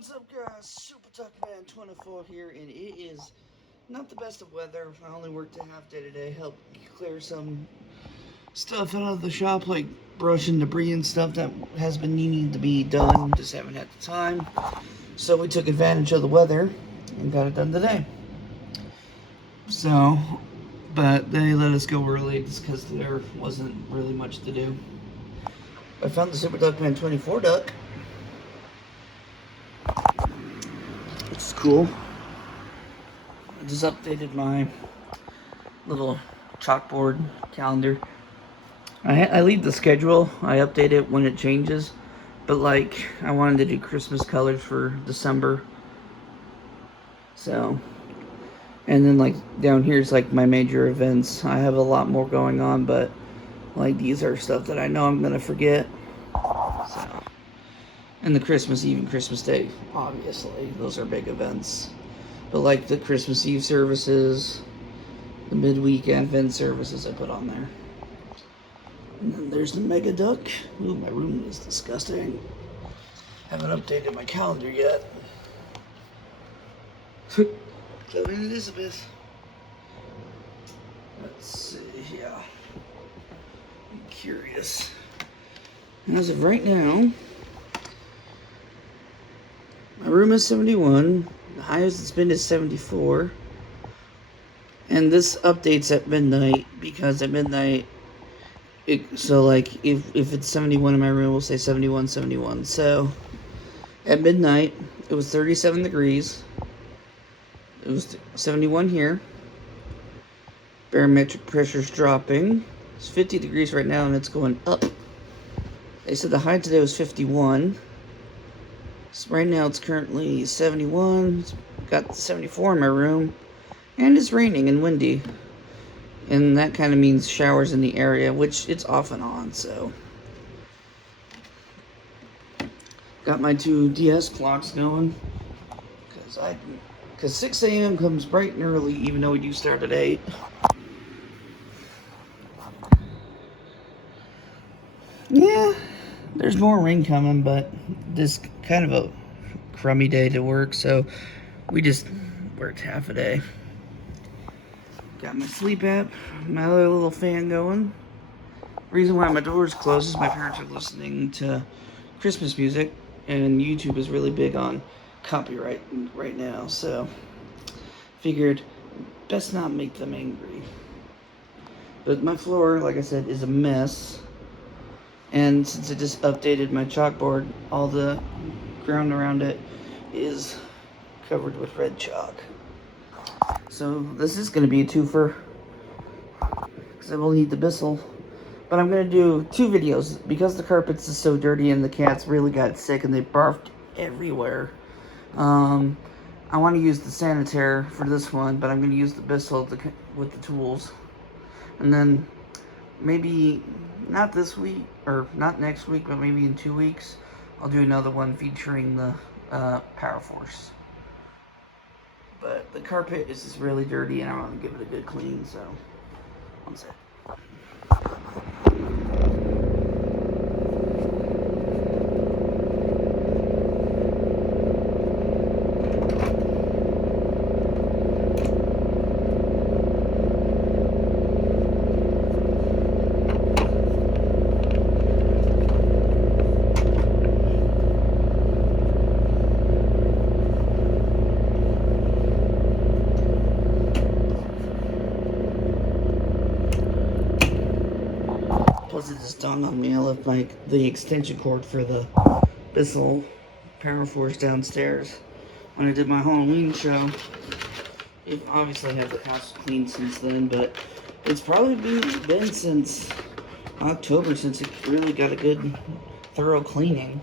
What's up, guys? Super Man 24 here, and it is not the best of weather. I only worked a half day today, help clear some stuff out of the shop, like brushing debris and stuff that has been needing to be done, just haven't had the time. So we took advantage of the weather and got it done today. So, but they let us go early just because there wasn't really much to do. I found the Super Man 24 duck. It's cool. I just updated my little chalkboard calendar. I leave the schedule. I update it when it changes. But like, I wanted to do Christmas colors for December. So, and then like down here's like my major events. I have a lot more going on, but like these are stuff that I know I'm gonna forget. So, and the Christmas Eve and Christmas Day, obviously, those are big events. But like the Christmas Eve services, the midweek Advent services I put on there. And then there's the Mega Duck. Ooh, my room is disgusting. Haven't updated my calendar yet. Chloe and Elizabeth. Let's see, yeah. I'm curious. As of right now, my room is 71. The highest it's been is 74. And this updates at midnight because at midnight, so like if it's 71 in my room, we'll say 71, 71. So at midnight, it was 37 degrees. It was 71 here. Barometric pressure's dropping. It's 50 degrees right now and it's going up. They said the high today was 51. So right now it's currently 71. It's got 74 in my room. And it's raining and windy. And that kind of means showers in the area, which it's off and on, so. Got my two DS clocks going. Because 6 a.m. comes bright and early, even though we do start at 8. Yeah, there's more rain coming, but this kind of a crummy day to work, so we just worked half a day. Got my sleep app, my other little fan going. Reason why my door's closed is my parents are listening to Christmas music, and YouTube is really big on copyright right now, so figured best not make them angry. But my floor, like I said, is a mess. And since I just updated my chalkboard, all the ground around it is covered with red chalk. So this is going to be a twofer, because I will need the Bissell. But I'm going to do two videos, because the carpets is so dirty and the cats really got sick and they barfed everywhere. I want to use the Sanitairie for this one, but I'm going to use the Bissell with the tools. And then maybe not this week, or not next week, but maybe in 2 weeks, I'll do another one featuring the Power Force. But the carpet is just really dirty and I want to give it a good clean, so one sec. Plus, it just dawned on me I left the extension cord for the Bissell Power Force downstairs when I did my Halloween show. It obviously had the house cleaned since then, but it's probably been since October since it really got a good, thorough cleaning.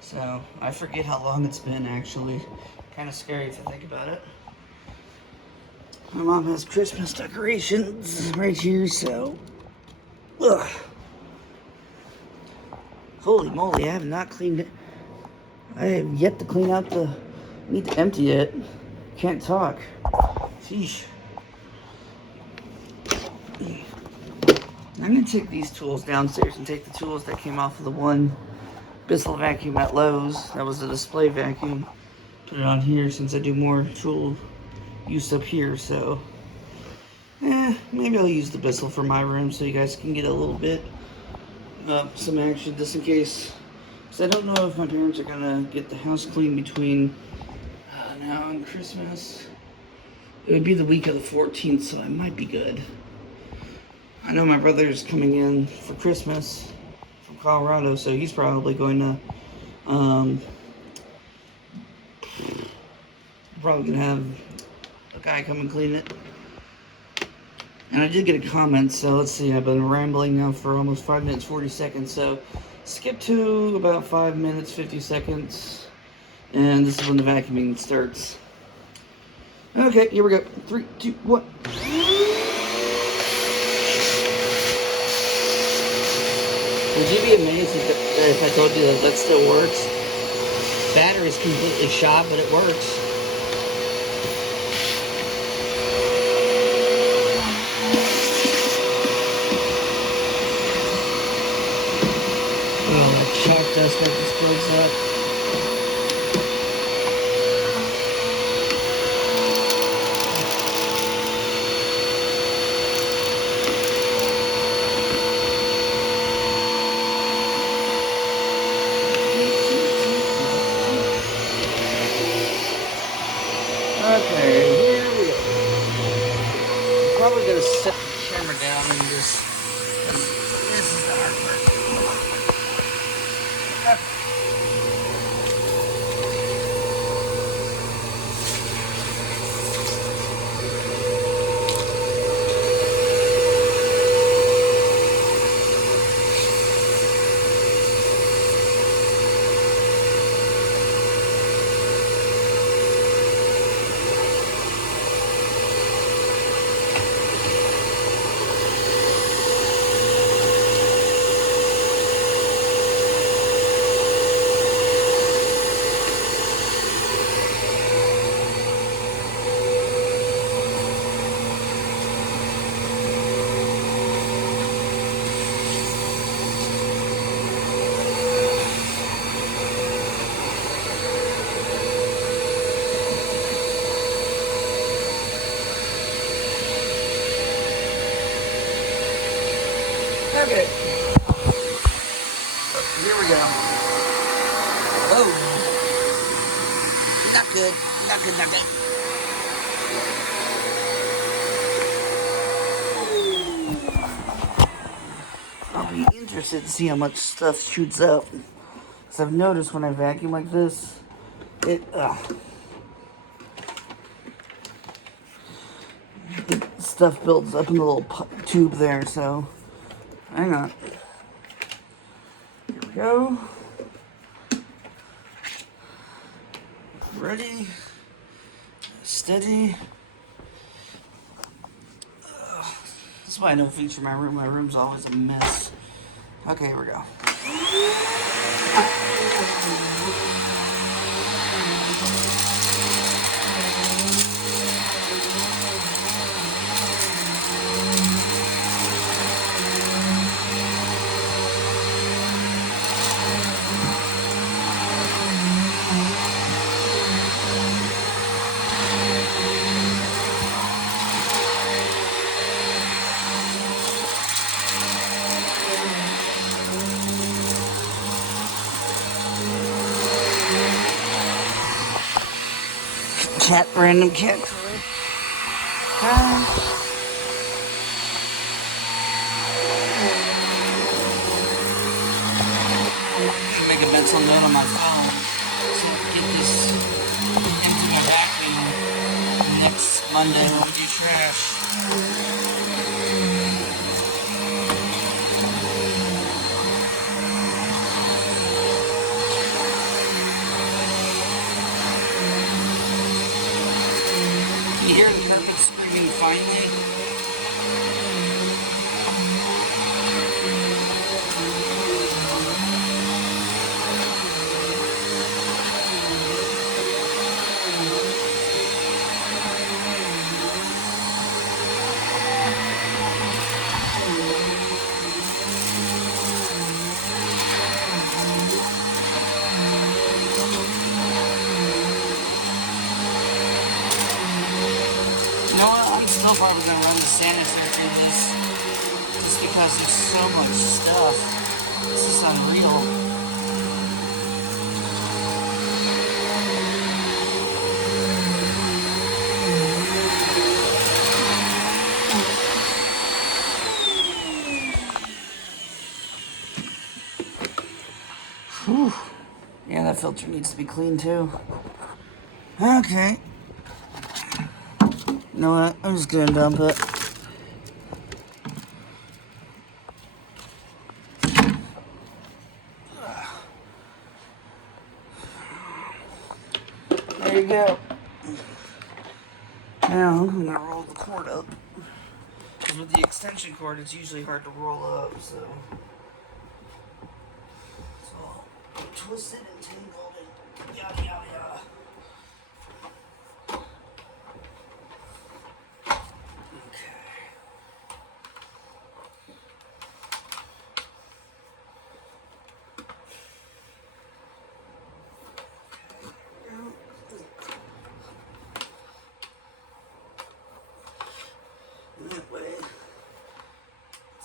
So I forget how long it's been, actually. Kind of scary if I think about it. My mom has Christmas decorations right here, so. Ugh. Holy moly, I have not cleaned it. I have yet to clean out need to empty it. Can't talk. Sheesh. I'm gonna take these tools downstairs and take the tools that came off of the one Bissell vacuum at Lowe's. That was a display vacuum. Put it on here since I do more tool use up here, so maybe I'll use the Bissell for my room so you guys can get a little bit of some action just in case. Because I don't know if my parents are gonna get the house clean between now and Christmas. It would be the week of the 14th, so it might be good. I know my brother's coming in for Christmas from Colorado, so he's probably going to have a guy come and clean it. And I did get a comment, so let's see, I've been rambling now for almost 5 minutes 40 seconds, so skip to about 5 minutes 50 seconds, and this is when the vacuuming starts. Okay, here we go. 3, 2, 1. Would you be amazed if I told you that still works? Battery's completely shot, but it works. Oh, that chalk dust that just builds up. Okay, here we go. I'm probably going to set the camera down and just... This is the hard part. Okay. Here we go. Oh. Not good. Not good, not good. I'll be interested to see how much stuff shoots up. Because I've noticed when I vacuum like this, the stuff builds up in the little tube there, so hang on. Here we go. Ready. Steady. That's why I don't feature my room. My room's always a mess. Okay, here we go. Random cat. Should make a mental note on my phone so I can get this into my vacuum next Monday when we do trash. You hear the carpet screaming finally? still probably gonna run the sanitary through this just because there's so much stuff. This is unreal. Whew. Yeah, that filter needs to be cleaned too. Okay. You know what? I'm just gonna dump it. There you go. Now I'm gonna roll the cord up. Because with the extension cord, it's usually hard to roll up, so it's all twisted and tangled and yada yada yada. That way,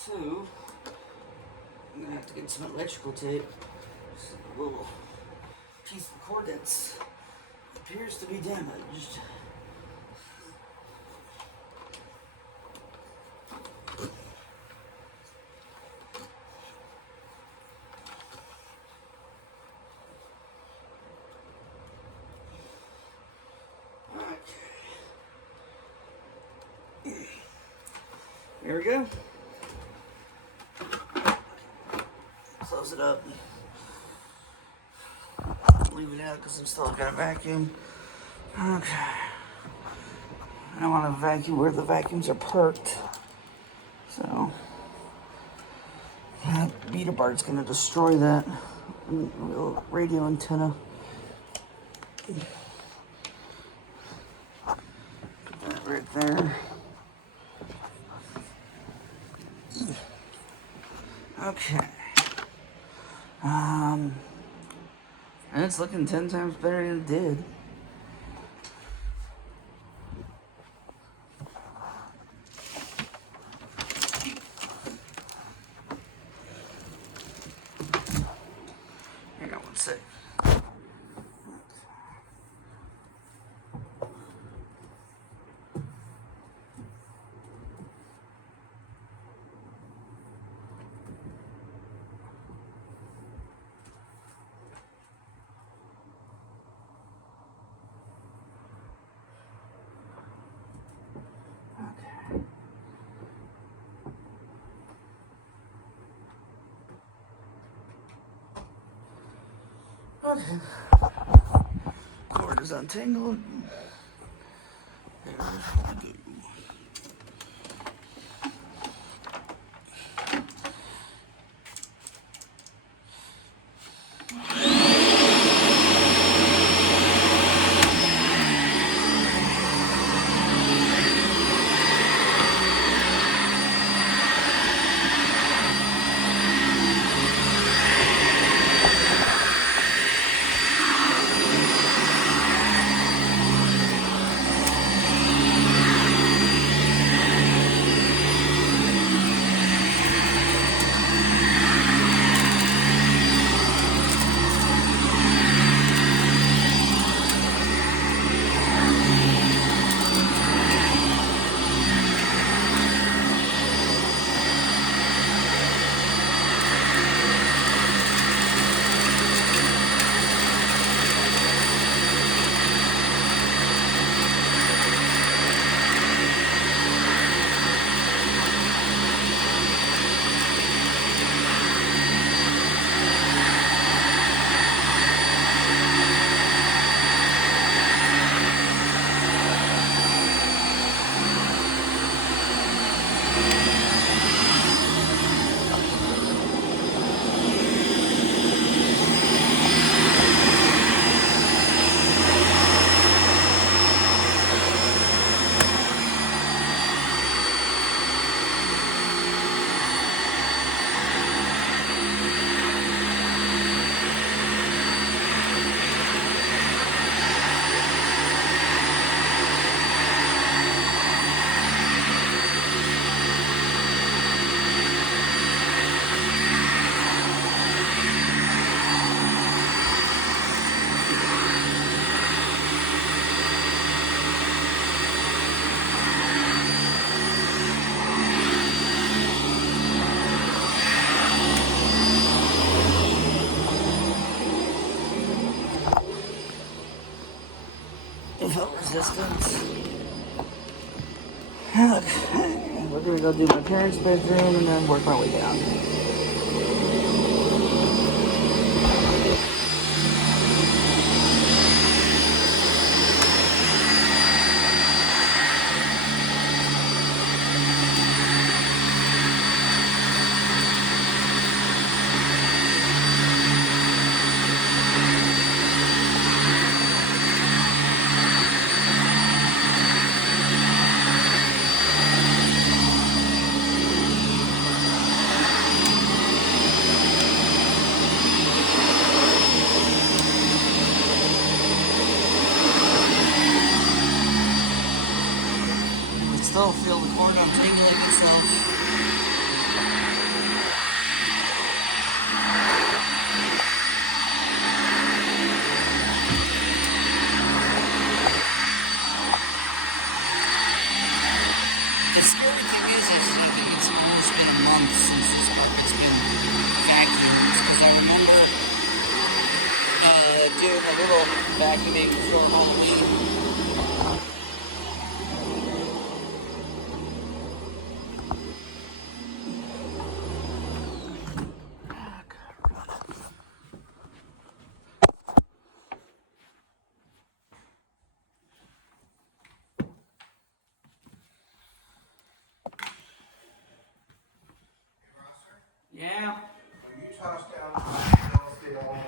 too, I'm gonna have to get some electrical tape. Just a little piece of cord that appears to be damaged. There we go. Close it up. Leave it out because I'm still gonna vacuum. Okay. I want to vacuum where the vacuums are parked. So that beater bar's gonna destroy that little radio antenna. Put that right there. Okay. And it's looking 10 times better than it did. Hang on one sec. Okay. Cord is untangled. There we go. felt resistance. Okay, we're gonna go do my parents' bedroom and then work my way down. I still feel the cord untangling itself. The scary thing is, I think it's almost been a month since this carpet's been vacuumed. Because I remember doing a little vacuuming before Halloween. Yeah. You tossed out